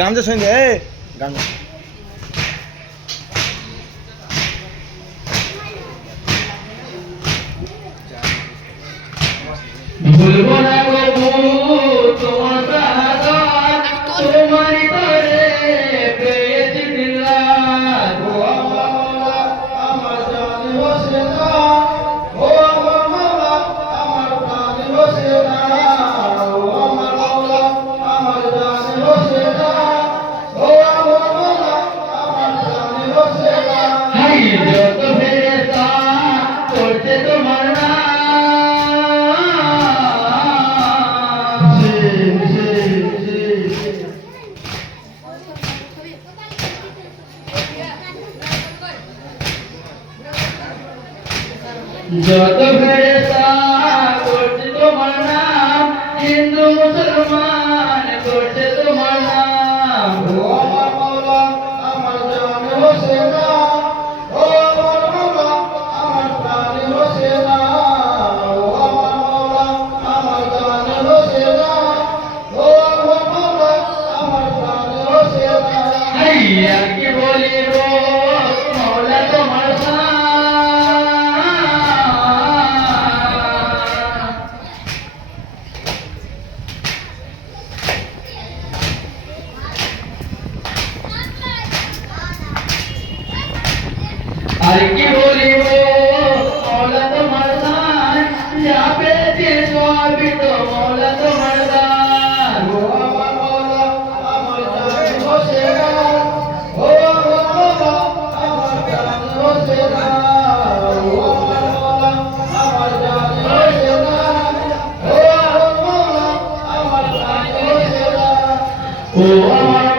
গাঞ্জা শুনে এ গাঞ্জা ভুলবো না কবু তোমার সাহায্য তোমারই তরে পেয়েছি দিলদার ও আমার মাওলা আমার জানে বসে না ও আমার মাওলা আমার প্রাণে বসে না ও আমার মাওলা আমার জানে বসে না ও আমার মাওলা আমার প্রাণে বসে না হাই যত ফেরেশতা করছে তোমার নাম যত ফেরেশতা করছে তোমার নাম হিন্দু মুসলমান করছে তোমার নাম ও আমার মাওলা আমার জানে বসে না ও আমার মাওলা আমার প্রাণে বসে না ও আমার মাওলা আমার জানে বসে না ও আমার মাওলা আমার প্রাণে বসে না হাইয়া কি বলিব মাওলা তোমার আর কি বলিব মাওলা তোমার দান যা পেয়েছি সবই তো মাওলা তোমার দান ও আমার মাওলা আমার জানে বসে না ও আমার মাওলা আমার জানে বসে না ও আমার মাওলা আমার জানে বসে না ও আমার মাওলা আমার জানে বসে না ও আমার